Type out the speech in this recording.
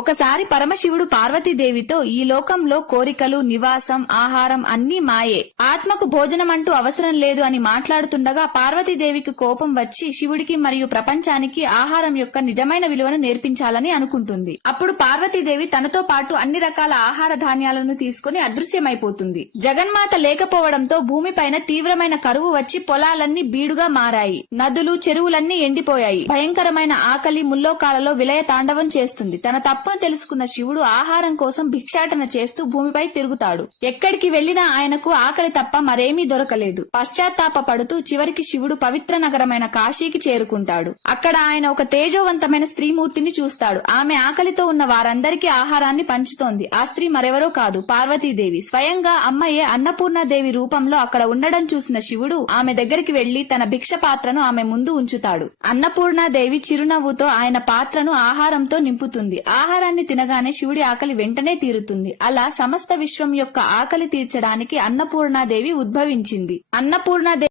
ఒకసారి పరమశివుడు పార్వతీదేవితో ఈ లోకంలో కోరికలు, నివాసం, ఆహారం అన్నీ మాయే, ఆత్మకు భోజనం అంటూ అవసరం లేదు అని మాట్లాడుతుండగా పార్వతీదేవికి కోపం వచ్చి శివుడికి మరియు ప్రపంచానికి ఆహారం యొక్క నిజమైన విలువను నేర్పించాలని అనుకుంటుంది. అప్పుడు పార్వతీదేవి తనతో పాటు అన్ని రకాల ఆహార ధాన్యాలను తీసుకుని అదృశ్యమైపోతుంది. జగన్మాత లేకపోవడంతో భూమిపైన తీవ్రమైన కరువు వచ్చి పొలాలన్నీ బీడుగా మారాయి. నదులు, చెరువులన్నీ ఎండిపోయాయి. భయంకరమైన ఆకలి ముల్లోకాలలో విలయ తాండవం చేస్తుంది. తన తప్పును తెలుసుకున్న శివుడు ఆహారం కోసం భిక్షాటన చేస్తూ భూమిపై తిరుగుతాడు. ఎక్కడికి వెళ్లినా ఆయనకు ఆకలి తప్ప మరేమీ దొరకలేదు. పశ్చాత్తాప పడుతూ చివరికి శివుడు పవిత్ర నగరమైన కాశీకి చేరుకుంటాడు. అక్కడ ఆయన ఒక తేజోవంతమైన స్త్రీమూర్తిని చూస్తాడు. ఆమె ఆకలితో ఉన్న వారందరికీ ఆహారాన్ని పంచుతోంది. ఆ స్త్రీ మరెవరో కాదు, పార్వతీదేవి. స్వయంగా అమ్మయే అన్నపూర్ణాదేవి రూపంలో అక్కడ ఉండడం చూసిన శివుడు ఆమె దగ్గరికి వెళ్లి తన భిక్ష పాత్రను ఆమె ముందు ఉంచుతాడు. అన్నపూర్ణాదేవి చిరునవ్వుతో ఆయన పాత్రను ఆహారంతో నింపుతుంది. ఆహారాన్ని తినగానే శివుడి ఆకలి వెంటనే తీరుతుంది. అలా సమస్త విశ్వం యొక్క ఆకలి తీర్చడానికి అన్నపూర్ణాదేవి ఉద్భవించింది. అన్నపూర్ణాదేవి